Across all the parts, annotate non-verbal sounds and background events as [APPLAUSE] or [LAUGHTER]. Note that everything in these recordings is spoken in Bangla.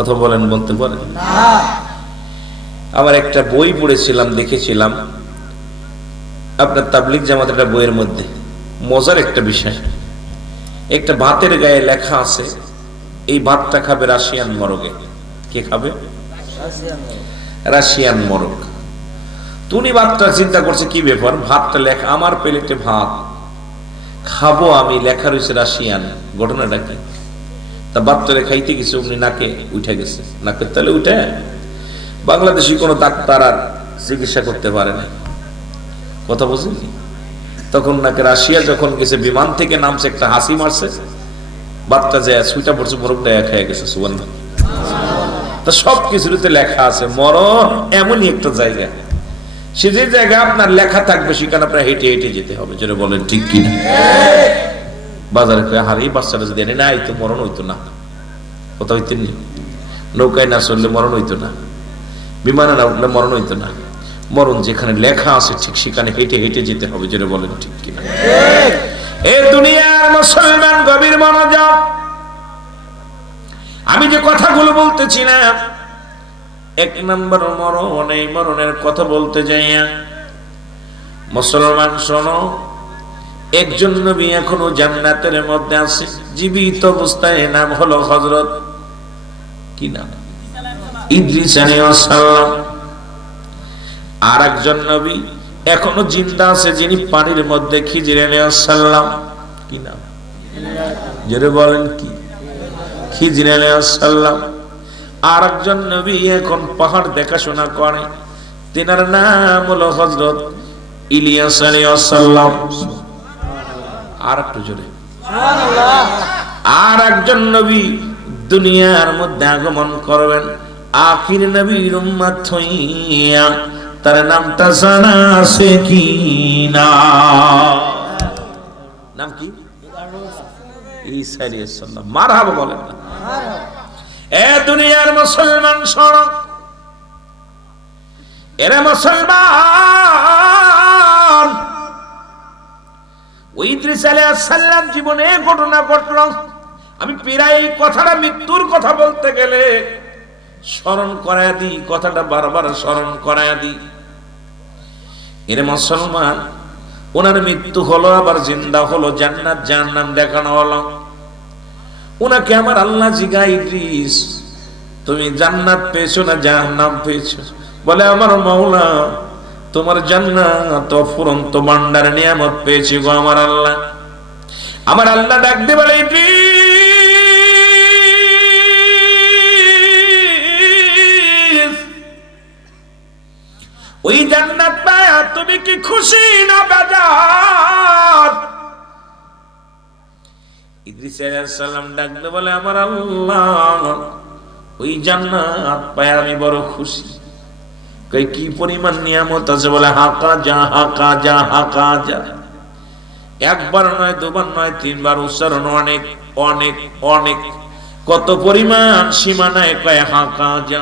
কথা বলেন, বলতে পারেন? আবার একটা বই পড়েছিলাম, দেখেছিলাম। আপনার তাবলিক জামাত একটা বইয়ের মধ্যে। মজার একটা বিষয়। একটা ভাতের গায়ে লেখা আছে, এই ভাতটা খাবে রাশিয়ান মরগে। কে খাবে? রাশিয়ান মরগ। তুমি ভাতটা চিন্তা করছে, কি ব্যাপার? ভাতটা লেখা, আমার প্লেটে ভাত। খাব আমি, লেখা রয়েছে রাশিয়ান। ঘটনাটা কি? তা বাচ্চারে খাইতে গেছে উনি নাকে উঠে গেছে। নাকের তালে উঠে বাংলাদেশি কোনো ডাক্তার আর চিকিৎসা করতে পারে না কথা বুঝলি তখন নাকি রাশিয়া যখন গেছে, বিমান থেকে নামছে, একটা হাসি মারছে। বাচ্চা যায় সুইটা পড়ছে মোরগটা খেয়ে গেছে সুবর্ণ তা সব কিছুতে লেখা আছে, মরণ এমনই একটা জায়গা। সে যে জায়গা আপনার লেখা থাকবে, সেখানে আপনার হেঁটে হেঁটে যেতে হবে, যেটা বলেন ঠিক কিনা? বাজারে কয়ে হারিয়ে বাচ্চাটা যদি এনে না এই তো মরণ হইতো না। কথা হইতেন নি? নৌকায় না চললে মরণ হইতো না। বিমানে না উঠলে মরণ হইতো না। মরণ যেখানে লেখা আছে ঠিক সেখানে হেঁটে হেঁটে যেতে হবে যেটা বলেন ঠিক কিনা। এ দুনিয়ার মুসলমান গভীর মনোযোগ। আমি যে কথাগুলো বলতেছি না এক নম্বর মরণ এই মরণের কথা বলতে যাইয়া মুসলমান শোনো একজন নবী এখনও জান্নাতের মধ্যে আছে, জীবিত অবস্থায়, নাম হলো হজরত কি নাম? ইদ্রিস আর একজন নবী এখনও জিন্দা আছে, যিনি পানির মধ্যে খিজির আলাইহিস সালাম। কি নাম? জোরে বলেন কি? খিজির আলাইহিস সালাম। আর একজন নবী এখন পাহাড় দেখাশোনা করে, তেনার নাম হলো হজরত ইলিয়াস আলাইহিস সালাম। আর একটু জোরে আর একজন নবী দুনিয়ার মধ্যে আগমন করবেন। আখির নবীর উম্মত হইয়া তার নামটা জানা আছে কি না নাম কি? ঈসা আলাইহিস সালাম। মারহাবা বলেন না। এ দুনিয়ার মুসলমান শোনো। এরা মুসলমান। ওই ইদ্রিস আলাইহিস সালাম জীবনে ঘটনা ঘটল আমি প্রায় এই কথাটা মৃত্যুর কথা বলতে গেলে স্মরণ করায় দিই, কথাটা বারবার স্মরণ করায় দিই। এর মুসলমান, ওনার মৃত্যু হলো, আবার জিন্দা হলো, জান্নাত জাহান্নাম দেখানো হলো। ওনাকে আমার আল্লাহ জিগা ইদ্রিস, তুমি জান্নাত পেয়েছ না জাহান্নাম পেয়েছ? বলে, আমার মাওলা তোমার জান্নাত অফুরন্ত ভান্ডার নিয়ামত পেয়েছি গো আমার আল্লাহ। আমার আল্লাহ ডাক দে বলে ওই জান্নাত পায়া, তুমি কি খুশি না বেজার? ইদ্রিস সালাম ডাকতে বলে, আমার আল্লাহ, ওই জান্নাত পায়া আমি বড় খুশি। কি পরিমাণ নিয়ামত আছে? বলে, হাকা যা হাকা যা হাকা যা। একবার নয়, দুবার নয়, তিনবার উচ্চারণ অনেক অনেক অনেক। কত পরিমাণ সীমানায় কয়, হাকা যা।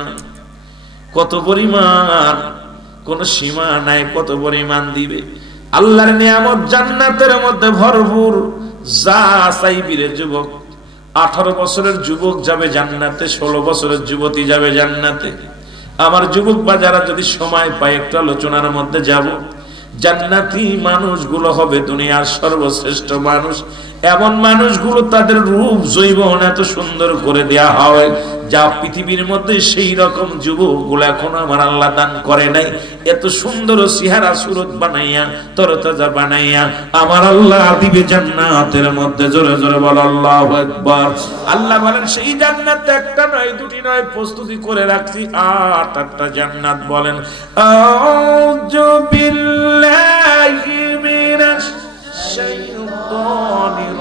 কত পরিমাণ, কোন সীমা নাই কত পরিমাণ দিবে। আল্লাহর নিয়ামত জান্নাতের মধ্যে ভরপুর। যা চাইবি রে যুবক। আঠারো বছরের যুবক যাবে জান্নাতে, ষোলো বছরের যুবতী যাবে জান্নাতে। আমার যুবক বা যারা যদি সময় পায়, একটু আলোচনার মধ্যে যাব। জান্নাতি মানুষগুলো হবে দুনিয়ার সর্বশ্রেষ্ঠ মানুষ। এমন মানুষগুলো তাদের রূপ জৈবন এত সুন্দর করে দেয়া হয়, যা পৃথিবীর মধ্যে সেই রকম যুবকগুলো এখন আমার আল্লাহ দান করে নাই। এত সুন্দর সিহারা সুরত বানাইয়া, তরতাজা বানাইয়া, আমার আল্লাহ দিবে জান্নাতের মধ্যে। জোরে জোরে বল, আল্লাহ একবার আল্লাহ বলেন, সেই জান্নাত একটা নয়, দুটি নয়, প্রস্তুতি করে রাখছি। আট আটটা জান্নাত বলেন, আউযু বিল্লাহি মিনাশ শাইতানির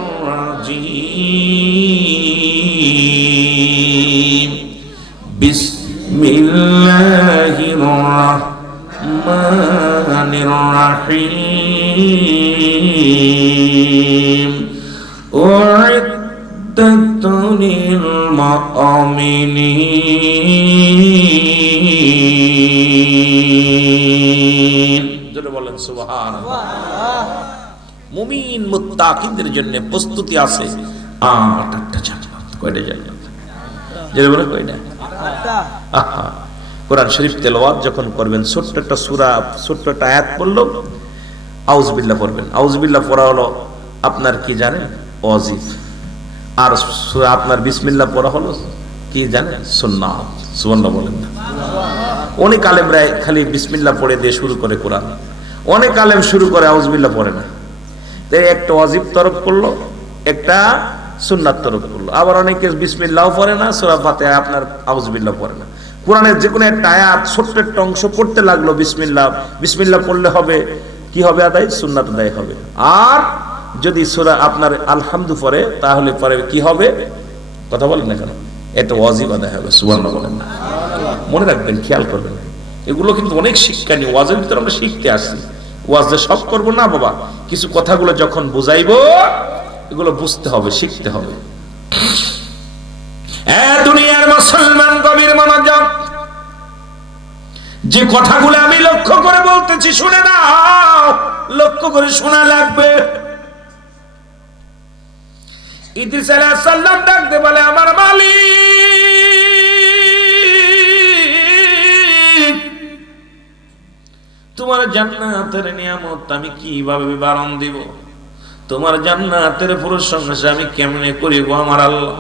الرجيم মুমিন জন্য প্রস্তুতি আছে। আট আটটা জান্নাত। কয়টা জান্নাত? যেটা বলে কয়টা? কোরআন শরীফ যখন করবেন, ছোট্ট একটা ছোট্ট একটা আয়াত পড়বেন। পড়া হলো আপনার কি জানেন? অজিব আর আপনার বিসমিল্লাহ পড়া হলো কি জানেন? সুন্নাত। সুবহানাল্লাহ বলেন না। অনেক আলেমরা খালি বিসমিল্লাহ পড়ে দিয়ে শুরু করে কোরআন। অনেক আলেম শুরু করে আউজবিল্লাহ পড়ে না। একটা অজিব তরফ করল একটা সুন্নাত তরফ করল আবার অনেকে বিসমিল্লাহ পড়ে না, সূরা ফাতিহা আপনার আউজবিল্লাহ পড়ে না। কোরআনের যে কোনো একটা আয়াত, ছোট্ট একটা অংশ পড়তে লাগল, বিসমিল্লাহ বিসমিল্লাহ পড়লে হবে, কি হবে আদায়? সুন্নাত আদায় হবে। আর যদি সূরা আপনার আলহামদু পড়ে, তাহলে পরে কি হবে? কথা বলেন না কেন? এটা ওয়াজিব আদায় হবে, সুবহানাল্লাহ বলেন মনে রাখবেন, খেয়াল করবেন। এগুলো কিন্তু অনেক শিক্ষা নিয়ে ওয়াজের ভিতরে আমরা শিখতে আসি ওয়াজ যে সব করব না বাবা? কিছু কথাগুলো যখন বুঝাইবো, এগুলো বুঝতে হবে, শিখতে হবে। যে কথাগুলো আমি লক্ষ্য করে বলতেছি, শুনে নাও। লক্ষ্য করে শোনা লাগবে। ইদ্রিস আলাইহিস সালাম ডাকতে বলে, আমার মালিক তোমার জান্নাতের নিয়ামত আমি কীভাবে বিবরণ দিব? তোমার জান্নাতের প্রশংসা আমি কেমনে করিব আমার আল্লাহ?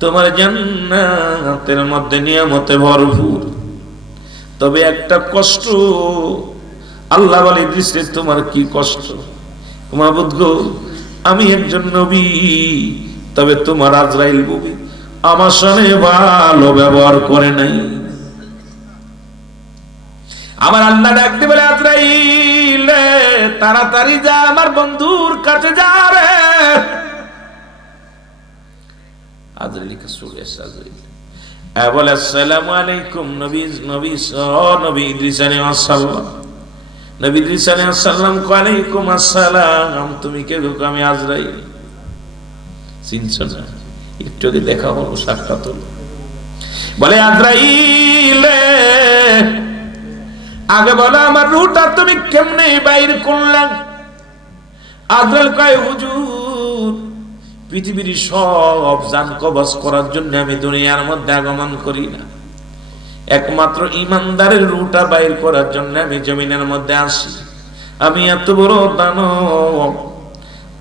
তোমার জান্নাতের মধ্যে নিয়ামতে ভরপুর। তবে একটা কষ্ট, আল্লাহ বলে দৃষ্টি তোমার কি কষ্ট? মাহবুদ গো, আমি একজন নবী, তবে তোমার আজরাইল নবী আমার সঙ্গে ভালো ব্যবহার করে নাই। আমার আল্লাহ ডাকতে বলে আজরাইল, তাড়াতাড়ি যা, আমার বন্ধুর কাছে যা রে আজরাইলকে সুরে আজরাইল। এ বলে, আসসালামু আলাইকুম, নবী নবী ও নবী ইদ্রিস আলাইহিস সালাম। নবী ইদ্রিস আলাইহিস সালাম আলাইকুম আসসালাম। তুমি কে গো? আমি আজরাইল। চিনছ না? একটু দেখা হলো, সাক্ষাৎ হলো। বলে, আজরাইল আগে বলো আমার রুটা তুমি কেমনে বাইর করলাম আজরাইল কয়, হুজুর, পৃথিবীর সব জান কবজ করার জন্য আমি দুনিয়ার মধ্যে আগমন করি না। একমাত্র ইমানদারের রুটা বাইর করার জন্য আমি জমিনের মধ্যে আসি। আমি এত বড় দানব,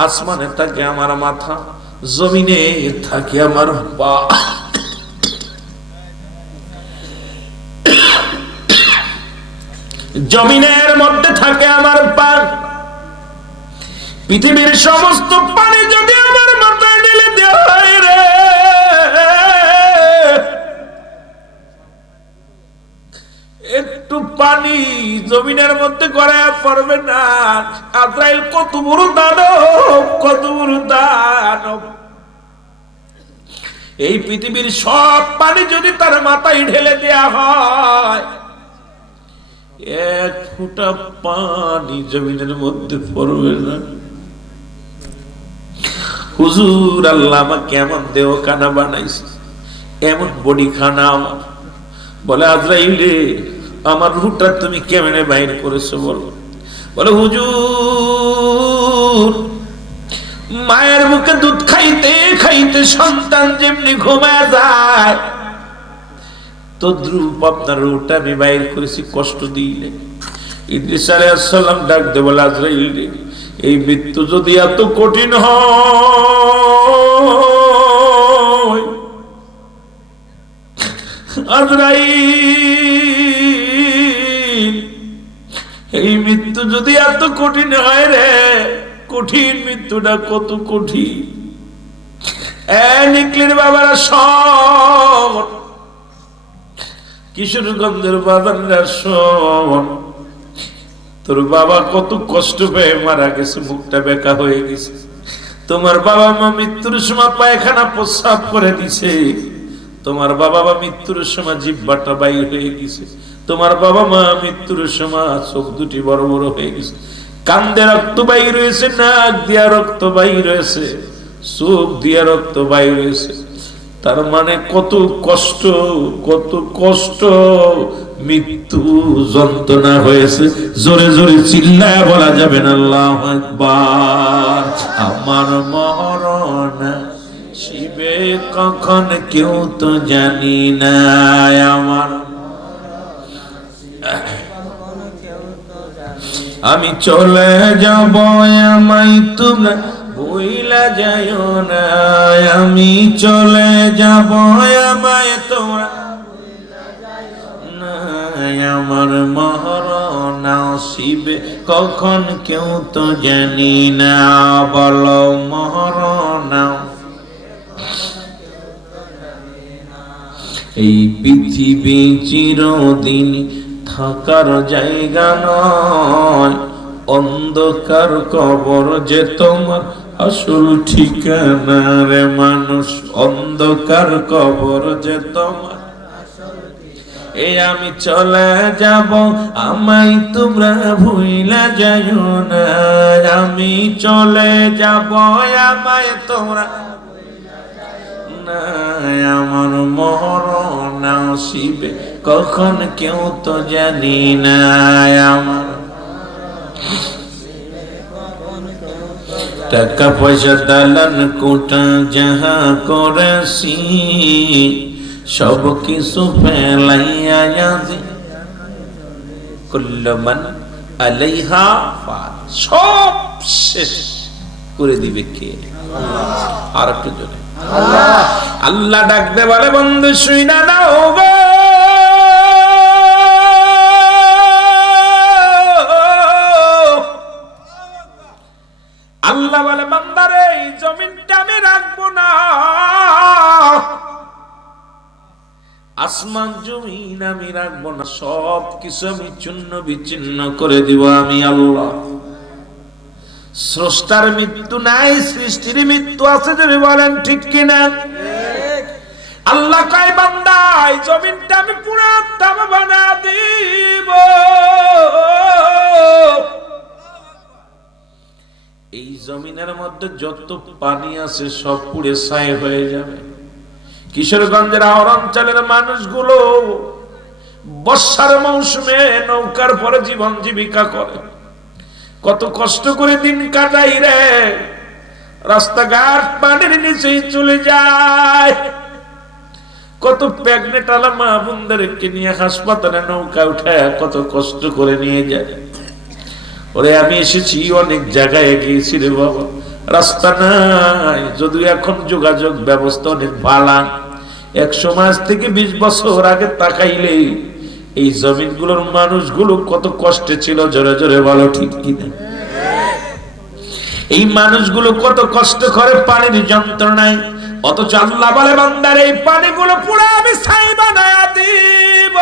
আসমানে থাকে আমার মাথা, জমিনে থাকে আমার পা। জমিনের মধ্যে থাকে আমার পা পৃথিবীর সমস্ত পানি যদি আমার মাথায় ঢেলে রে। একটু পানি জমিনের মধ্যে গড়ায় পড়বে না। আজরাইল কত বড় দানব, কত বড় দানব। এই পৃথিবীর সব পানি যদি তার মাথায় ঢেলে দেয়া হয় এক ফুটা পানি জমিনের মধ্যে পড়বে না। হুজুর, আল্লাহ আমাকে এমন দেহ খানা বানাইছে, এমন বডি খানা আমার। বলে, আজরাইল, আমার রুটা তুমি কেমনে বাইর করেছ বলো? বলে, হুজুর, মায়ের মুখে দুধ খাইতে খাইতে সন্তান যেমনি ঘুমায় যায় তদ্রুপ আপনার রুটা আমি বাইর করেছি, কষ্ট দিলে। ইদ্রিস আলাইহিস সালাম ডাক দে, বলে, আজরাইল এই মৃত্যু যদি এত কঠিন হয় এই মৃত্যু যদি এত কঠিন হয় রে, কঠিন মৃত্যুটা কত কঠিন। এ নিকলির বাবারা সব কিশোরগঞ্জের বাজাররা শোন। তোর বাবা কত কষ্ট পেয়ে মারা গেছে, মুখটা বেকা হয়ে গেছে। তোমার বাবা মা মৃত্যুর সময় পায়খানা প্রস্রাব করে দিছে। তোমার বাবা মা মৃত্যুর সময় জিব্বাটা বাইর হয়ে গেছে। তোমার বাবা মা মৃত্যুর সময় চোখ দুটি বড় বড় হয়ে গেছে। কান্দে রক্ত বাইর হয়েছে, নাক দিয়া রক্ত বাইর হয়েছে। চোখ দিয়া রক্ত বাইর হয়েছে। তার মানে কত কষ্ট কত কষ্ট, মৃত্যু যন্ত্রণা হয়েছে। জোরে জোরে চিল্লায় বলা যাবে না, আল্লাহ আমার মরণ শিবে কখন কেউ তো জানি না, আমার আমি চলে যাব আমায় তোমরা বইলা যাইও না আমি চলে যাব আমায় তোমরা। না, আমার মহরণ আসিবে কখন কেউ তো জানি না বলো মহরণ এই পৃথিবী চিরদিন থাকার জায়গা নয় অন্ধকার কবর যে তোমার আসল ঠিকানা রে মানুষ, অন্ধকার কবর যে তোমার। এই আমি চলে যাব আমাই তোমরা ভুইলা যাইও না। আমি চলে যাব, আমায় তোমরা আমার মরণ আসিবে, কখন কেউ তো জানি না। আমার টাকা পয়সা দালান কোটা যাহা করেছি সব কিছু ফেলাইয়া কুল্লমান আলাইহা ফান। সব শেষ করে দিবে কে? আর একটু জোরে। আল্লাহ। ডাকতে বলে বন্ধু শুই না দাও গো। আসমান, জমিন আমি রাখব না। সব কিছু আমি চূর্ণ বিচ্ছিন্ন করে দিব আমি আল্লাহ। স্রষ্টার মৃত্যু নাই, সৃষ্টির মৃত্যু আছে যদি বলেন ঠিক কিনা? আল্লাহ কয় এই জমিনটা আমি বানা দিব। এই জমিনের মধ্যে যত পানি আছে সব পুড়ে ছাই হয়ে যাবে। কিশোরগঞ্জের আওর অঞ্চলের মানুষগুলো বর্ষার মৌসুমে নৌকার পরে জীবন জীবিকা করে। কত কষ্ট করে দিন কাটাই রে। রাস্তাঘাট পানির নিচেই চলে যায়। কত প্রেগনেন্ট আলা মা বোনদেরকে নিয়ে হাসপাতালে নৌকা উঠায় কত কষ্ট করে নিয়ে যায়। ওরে, আমি এসেছি, অনেক জায়গায় গিয়েছি রে বাবা। রাস্তা নাই, যদিও এখন যোগাযোগ ব্যবস্থা অনেক ভালা। একশো মাস থেকে বিশ বছর আগে তাকাইলে এই জমিনগুলোর মানুষগুলো কত কষ্টে ছিল, জোরে জোরে বলো ঠিক কিনা? এই মানুষগুলো কত কষ্ট করে পানির যন্ত্রণায়, অথচ আল্লাহ বলে, বান্দার এই পানিগুলো পুরো আমি ছাই বানায় দিব।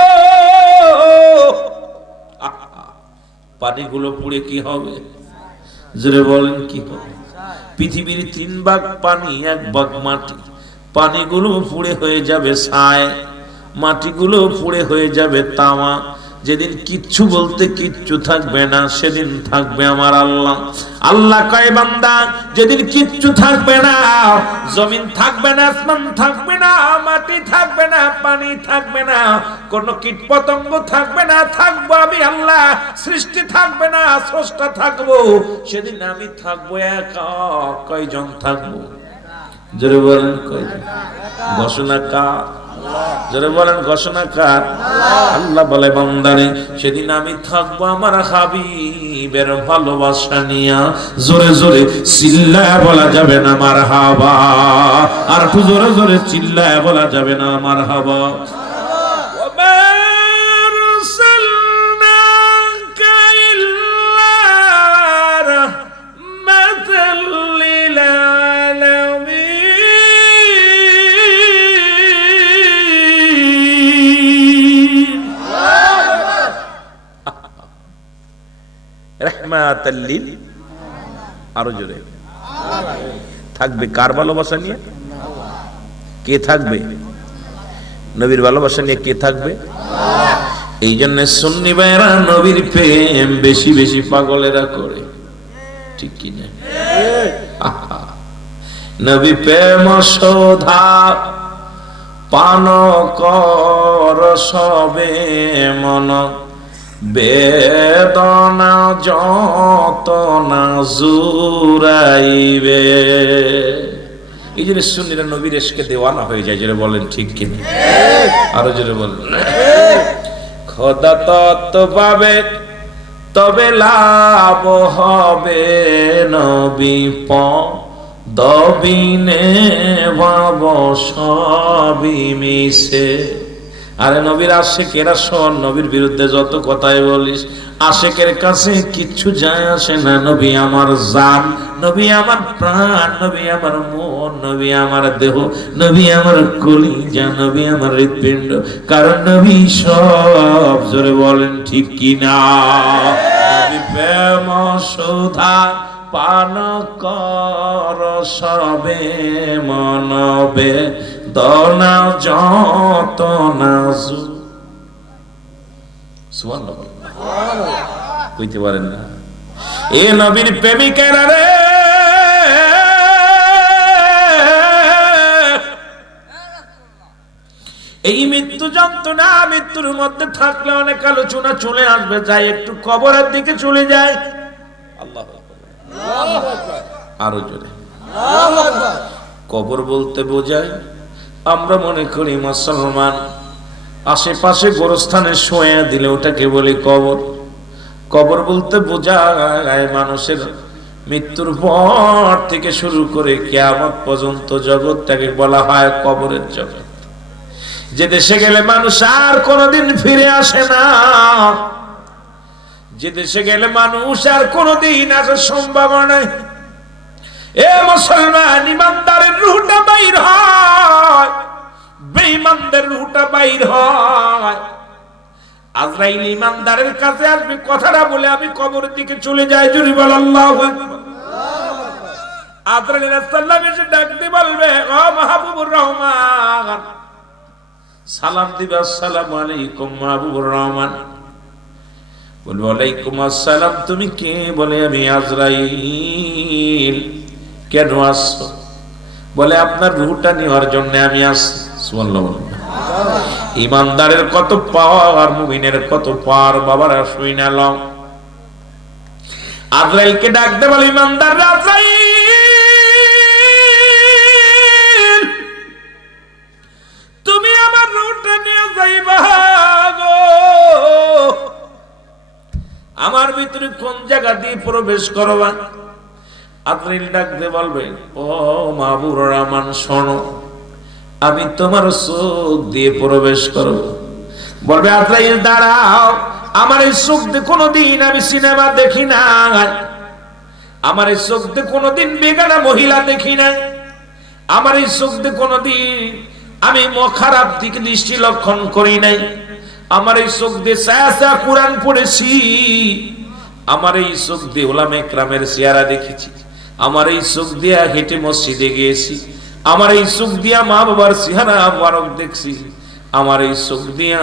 পানিগুলো পুড়ে কি হবে? জোরে বলেন কি হবে? পৃথিবীর তিন ভাগ পানি, এক ভাগ মাটি। পানিগুলো পুড়ে হয়ে যাবে ছায় মাটিগুলো পুড়ে হয়ে যাবে তামা। যেদিন কিচ্ছু বলতে কিচ্ছু থাকবে না, সেদিন থাকবে আমার আল্লাহ। আল্লাহ কয়, বান্দা, যেদিন কিচ্ছু থাকবে না, জমিন থাকবে না, আসমান থাকবে না, মাটি থাকবে না, পানি থাকবে না, কোন কীট পতঙ্গ থাকবে না, থাকব আমি আল্লাহ, সৃষ্টি থাকবে না, স্রষ্টা থাকব। সেদিন আমি থাকব একা, কয়জন থাকব? জোরে বলেন ঘোষণা কার? জোরে বলেন, ঘোষণা কার? আল্লাহ বলে, বান্দারে, সেদিন আমি থাকব আমার হাবিবের ভালোবাসা নিয়া। জোরে জোরে চিল্লায় বলা যাবে না আমার হাবা আর একটু জোরে জোরে চিল্লায় বলা যাবে না আমার হাবা আরও জোরে। থাকবে কার ভালোবাসা নিয়ে? কে থাকবে? নবীর ভালোবাসা নিয়ে কে থাকবে? এই জন্য সুন্নি ভাইরা নবীর প্রেম বেশি বেশি পাগলেরা করে। ঠিক কি না। [LAUGHS] নবী প্রেম শোধা পান কর সবে মন। বেদনা যত না জুরাইবে এই জন্য সুন্নিরা নবীর এসকে দেওয়ানা হয়ে যায় যেটা বলেন ঠিক কিনা? আরও জোরে বলেন। খোদা তত্ত্ব পাবে, তবে লাভ হবে নবী প দবিনে বাব সবই মিশে। আরে নবীর আশেকেরা শোন, নবীর বিরুদ্ধে যত কথাই বলিস, আশেকের কাছে কিচ্ছু যায় আসে না। নবী আমার জান, নবী আমার প্রাণ, নবী আমার মন, নবী আমার দেহ, নবী আমার কলিজা, নবী আমার হৃৎপিণ্ড। কারণ নবী সব জোরে বলেন, ঠিক কিনা প্রেম সুধা পান কর, সবে মনবে। দনা যত নাজু কইতে পারেন না। এ নবীর প্রেমিকেরা রে। এই মৃত্যু যন্ত্রণা মৃত্যুর মধ্যে থাকলে অনেক আলোচনা চলে আসবে। যাই একটু কবরের দিকে চলে যায়। আল্লাহ আরও জোরে। কবর বলতে বোঝায় আমরা মনে করি মুসলমান, আশেপাশে গোরস্থানে শোয়া দিলে ওটাকে বলি কবর। কবর বলতে বোঝা বোঝায় মানুষের মৃত্যুর পর থেকে শুরু করে কেয়ামত পর্যন্ত জগৎটাকে বলা হয় কবরের জগৎ। যে দেশে গেলে মানুষ আর কোনোদিন ফিরে আসে না। যে দেশে গেলে মানুষ আর কোনোদিন আসার সম্ভাবনা নাই। এ মুসলমান, ইমানদারের রুহটা বাইর হয়। বেঈমানদের রুহটা বাইর হয়। আজরাইল ইমানদারের কাছে আসবে, কথাটা বলে আমি কবরের দিকে চলে যাই জুরি বল, আল্লাহু আজরাইল সাল্লাম এসে ডাক দিয়ে বলবে, ও মাহবুবুর রহমান, সালাম দিবে, আসসালামু আলাইকুম মাহবুবুর রহমান। বলবে, ওয়ালাইকুম আসসালাম, তুমি কে? বলে, আমি আজরাইল। কেন আসছো বলে, আপনার রুহটা নেওয়ার জন্য আমি আসছি। সুবহানাল্লাহ ইমানদারের কত পাওয়ার মুমিনের কত পাওয়ার, বাবার শুই না লও। আজরাইলকে ডাক দে বলে, ইমানদার আজরাইল, তুমি আমার আমার ভিতরে কোন জায়গা দিয়ে প্রবেশ করবা? আদ্রিল ডাক দিয়ে বলবে, ও মাহবুর রহমান, শোনো, আমি তোমার চোখ দিয়ে প্রবেশ করব। বলবে, আদ্রাইল, দাঁড়াও, আমার এই চোখ দিয়ে কোনোদিন আমি সিনেমা দেখি না আমার এই চোখ দিয়ে কোনোদিন বেগানা মহিলা দেখি না আমার এই চোখ দিয়ে কোনোদিন আমি খারাপ দিকে দৃষ্টি লক্ষণ করি নাই। আমার এই চোখ দিয়ে সায়া কোরআন পড়েছি। আমার এই চোখ দিয়ে ওলামে ক্রামের চেহারা দেখেছি। আমার এই চোখ দিয়া হেঁটে মসজিদে গিয়েছি। আমার এই চোখ দিয়া মা বাবার চেহারা মারক দেখছি। আমার এই চোখ দিয়া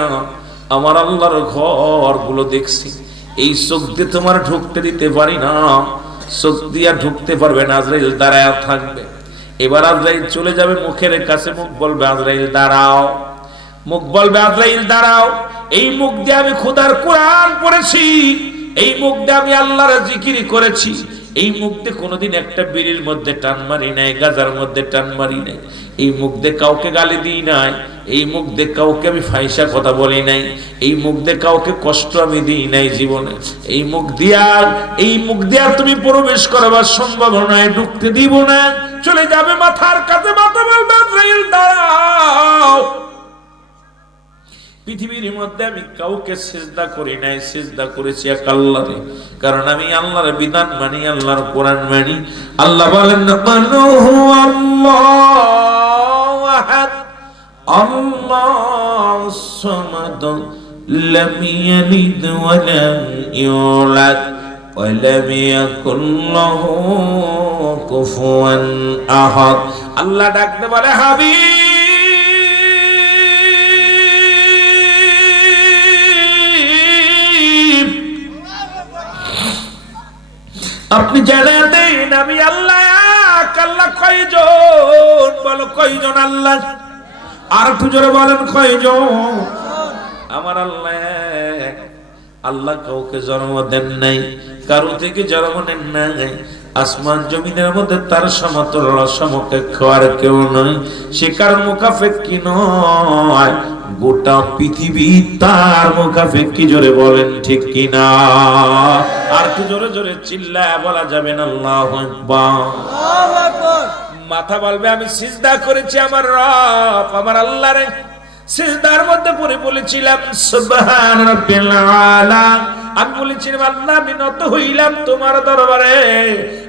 আমার আল্লাহর ঘরগুলো দেখছি। এই চোখ দিয়ে তোমার ঢুকতে দিতে পারি না। চোখ দিয়া ঢুকতে পারবে না, আজরাইল দাঁড়ায় থাকবে। এবার আজরাইল চলে যাবে মুখের কাছে, মুখ বলবে, আজরাইল, দাঁড়াও। মুখ বলবে, আজরাইল, দাঁড়াও। এই মুখ দিয়ে আমি খোদার কোরআন পড়েছি। এই মুখ দিয়ে আমি আল্লাহর জিকিরি করেছি। এই মুখ দিয়ে কোনোদিন একটা বিড়ির মধ্যে টান মারি নাই, গাজার মধ্যে টান মারি নাই। এই মুখ দিয়ে কাউকে গালি দিই নাই, এই মুখ দিয়ে কাউকে আমি ফাইসা কথা বলি নাই, এই মুখ দিয়ে কাউকে কষ্ট আমি দিই নাই জীবনে। এই মুখ দিয়া এই মুখ দিয়া তুমি প্রবেশ করবার সম্ভাবনায় ঢুকতে দিব না। চলে যাবে মাথার কাছে, মাথা বলবে দাঁড়াও। পৃথিবীর মধ্যে আমি কাউকে সেজদা করি নাই, সেজদা করেছি এক আল্লাহরে। কারণ আমি আল্লাহর বিধান মানি, আল্লাহর কোরআন মানি। আল্লাহ বলেন আল্লাহ ডাকতে বলে, হাবিব আপনি জানা দেন, আমি আল্লাহ আল্লাহ কয়জন? বলো কয়জন আল্লাহ? আর একটু জোরে বলেন, কয়জন? আমার আল্লাহ আল্লাহ কাউকে জন্ম দেন নাই, কারও থেকে জন্ম নেন নাই। আসমান জমিনের মধ্যে তার সমতুল্য সমকক্ষ আর কেউ নয়। সে কার মুখাফেক্ষি নয়? গোটা পৃথিবী তার মুখাফেক্ষি জোরে বলেন ঠিক কিনা? আর একটু জোরে জোরে চিল্লায় বলা যাবে না মাথা বলবে, আমি সিজদা করেছি আমার রব, আমার আল্লাহ রে সিজদার মধ্যে পড়ে বলেছিলাম, সুবহান রাব্বিল আলা। আমি বলেছিলাম, আল্লাহ, আমি নত হইলাম তোমার দরবারে।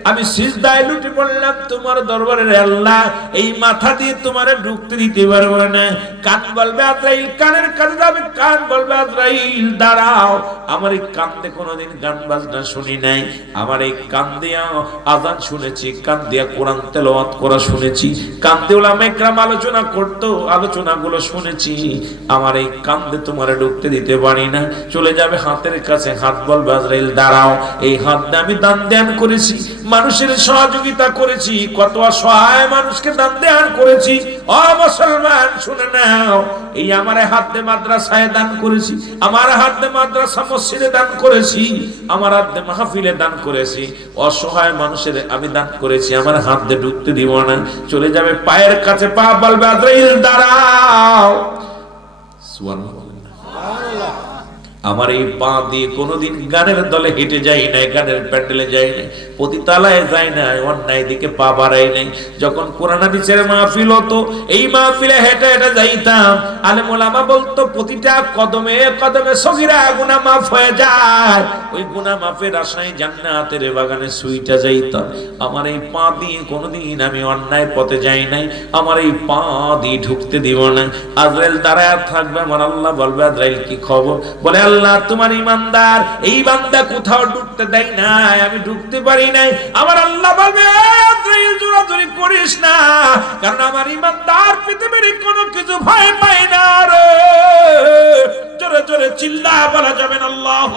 আমি সিজদায় লুটে পড়লাম, তোমার দরবারে আল্লাহ, এই মাথা দিয়ে তোমারে ঢুকতে দিতে পারব না। কান বলবে আজরাইল, কানের কাছে যাবে, কান বলবে আজরাইল, দাঁড়াও। আমার এই কান্দে কোনোদিন গান বাজনা শুনি নাই। আমার এই কান দিয়া আজান শুনেছি কান দিয়া কোরআন তেলাওয়াত করা শুনেছি। কান দিয়ে ওলামা একরাম আলোচনা করতো, আলোচনাগুলো শুনেছি। আমার এই কান্দে তোমারে ঢুকতে দিতে পারি না। চলে যাবে হাতের কাছে, হাত বলবে আজরাইল, দাঁড়াও। এই হাত দিয়ে আমি দান দান করেছি। মানুষের সহযোগিতা করেছি, কত অসহায় মানুষকে দান দান করেছি। অ মুসলমান, শুনে নাও, এই আমার হাত মাদ্রাসায় দান করেছি, আমার হাত মাদ্রাসা মসজিদে দান করেছি, আমার হাত মাহফিলে দান করেছি। অসহায় মানুষের আমি দান করেছি, আমার হাত ঢুকতে দিব না। চলে যাবে পায়ের কাছে পা, বলবে, আজরাইল, দাঁড়াও। সুবহানাল্লাহ। আমার এই পা দিয়ে কোনোদিন গানের দলে হেঁটে যাই নাই, গানের প্যান্ডেলে যাই নাই, পতিতালায় যাই নাই, অন্যায় দিকে পা বাড়াই নাই। যখন কোরআন হাদিসের মাহফিল হতো, এই মাহফিলে হেঁটে হেঁটে যাইতাম। আলে মোলামা বলতো, প্রতিটা কদমে কদমে সগিরা গুনা মাফ হয়ে যায়। ওই গুনা মাফের আশায় জান্নাতের বাগানে সুইটা যাইতাম। আমার এই পা দিয়ে কোনোদিন আমি অন্যায় পথে যাই নাই, আমার এই পা দিয়ে ঢুকতে দিব না। আজরাইল দাঁড়ায় থাকবে, আমার আল্লাহ বলবে, আজরাইল, কি খবর? বলে আল্লাহ, তোমার ইমানদার, এই বান্দা কোথাও ঢুকতে দেয় নাই, আমি ঢুকতে পারি নাই। আমার আল্লাহ বলবে করিস না, কারণ আমার ইমানদার পৃথিবীর কোনো কিছু ভয় পায় না রে। জোরে জোরে চিল্লা, বলা যাবে না, আল্লাহু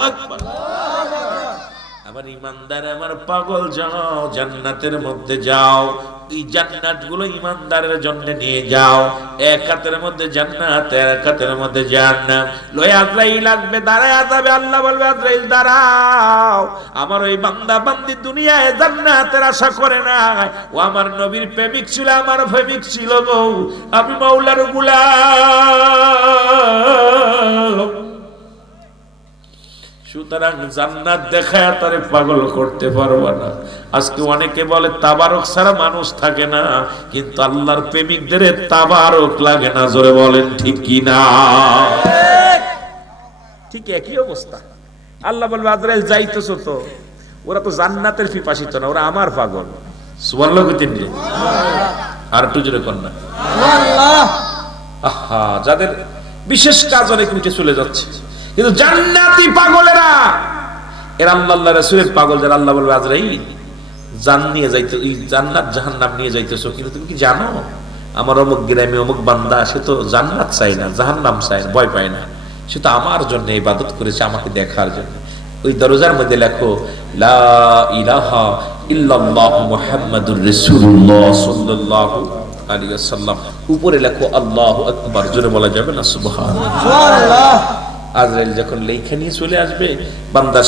আমার ইমানদার, আমার পাগল, যাও, জান্নাতের মধ্যে যাও। এই জান্নাতগুলো ইমানদারের জন্য নিয়ে যাও। এক হাতের মধ্যে জান্নাত, এক হাতের মধ্যে জান্নাত লয় আজরাইল লাগবে, দাঁড়ায় যাবে আল্লাহ বলবে, আজরাইল, দাঁড়াও। আমার ওই বান্দা বান্দি দুনিয়ায় জান্নাতের আশা করে না ও আমার নবীর প্রেমিক ছিল, আমার প্রেমিক ছিল গো আমি মাওলার গুলাম। সুতরাং জান্নাত দেখায় তারে পাগল করতে পারব না। আজকে অনেকে বলে তাবারক ছাড়া মানুষ থাকে না। কিন্তু আল্লাহর প্রেমিকদের তাবারক লাগে না জোরে বলেন ঠিক কি না? ঠিক একই অবস্থা। আল্লাহ বলবে আজরাইল যাইতেছো তো। ওরা তো জান্নাতের পিপাসিত না ওরা আমার পাগল। সুবর্ণ তিনটে আর একটু জোরে কন্যা আহা যাদের বিশেষ কাজ অনেক উঠে চলে যাচ্ছে। কিন্তু জান্নাতি পাগলেরা। এর আল্লাহ রাসূলের পাগল যারা আল্লাহ বলবে আজরাইল জান নিয়ে যাইতে জান্নাত জাহান্নাম নিয়ে যাইতেছো। কিন্তু তুমি কি জানো? আমার অমুক গ্রামে অমুক বান্দা, সে তো জান্নাত চাই না, জাহান্নাম চাই না, ভয় পায় না। সে তো আমার জন্য ইবাদত করেছে আমাকে দেখার জন্য। ওই দরজার মধ্যে লেখো, লা ইলাহা ইল্লাল্লাহু মুহাম্মাদুর রাসূলুল্লাহ সাল্লাল্লাহু আলাইহি ওয়াসাল্লাম। উপরে লেখো, আল্লাহু আকবার। জোরে বলা যাবে না? সুবহানাল্লাহ। আজরাইল যখন লেখা নিয়ে চলে আসবে বান্দা